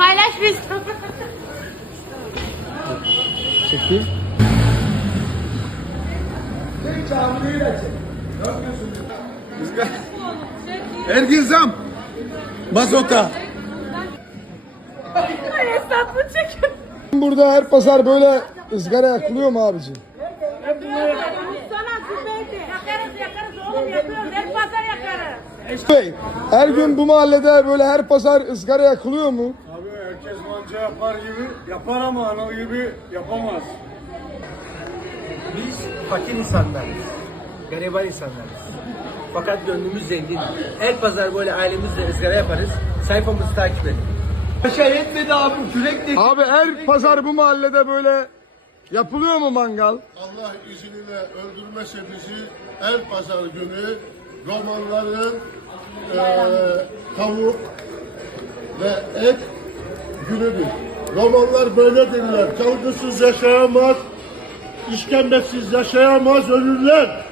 Paylaşmış. Çekeyim. Çek çağırıyla çek. Ergin Zam. Mazota. Ay hesaplı çekin. Burada her pazar böyle ızgara yakılıyor mu abicim? Her gün bu mahallede böyle her pazar ızgara yakılıyor mu? Manca yapar gibi yapar ama ana gibi yapamaz. Biz fakir insanlarız. Gariban insanlarız. Fakat gönlümüz zengin. Her pazar böyle ailemizle ızgara yaparız. Sayfamızı takip edin. Aşağı yetmedi abi kürek de Abi her pazar bu mahallede böyle yapılıyor mu mangal? Allah izniyle öldürmese bizi her pazar günü romanların eee tavuk ve et günüdür. Romanlar böyledirler. Çalgısız yaşayamaz, işkembesiz yaşayamaz ölürler.